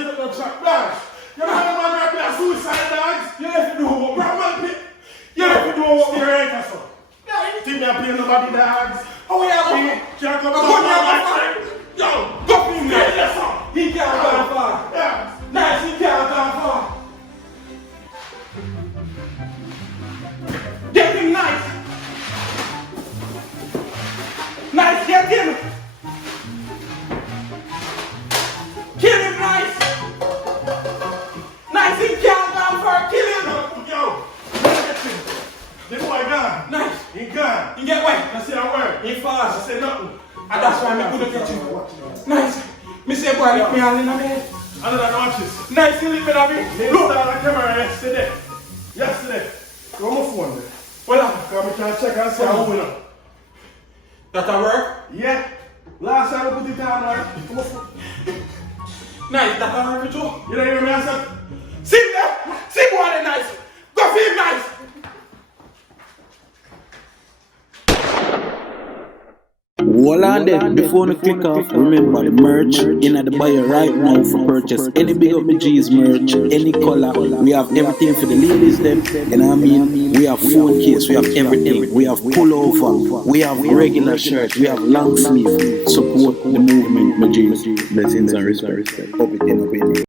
kill up no trap, dogs. You know how the man right there suicide, dogs? You have to do what, bro, you have to do what you're right, so. Think me pay nobody, dogs. Oh, yeah, can't come back. Yo, go in there, yes, sir. He can't go far. Yeah. Nice, he can't go far. Get him, nice. Nice, get him. Kill him, nice. Nice, he can't go far. Kill him. Yo, this boy gone. Nice. He gone. He get away. I say a word. He fast. I say nothing. And that's why I couldn't get you. Nice. Me say, boy, leave me all in a bed. Another watches. Nice, you leave me in a bed. Look at the camera yesterday. Go my phone there. Well, I can check and see how we know. That a work? Yeah. Last time I put it on, right? Come on. Nice, that a work too. You don't hear me, I said? See him there? See boy, they nice. Go feel nice. Hold on there, before you click off, remember the merch in the bio right now for purchase. Any Big Up My G's merch, any color, we have everything for the ladies them, you know what I mean? We have phone case, we have everything, we have pullover, we have regular shirts, we have long sleeve. Support the movement, my G's. Blessings and respect. Hope it end up in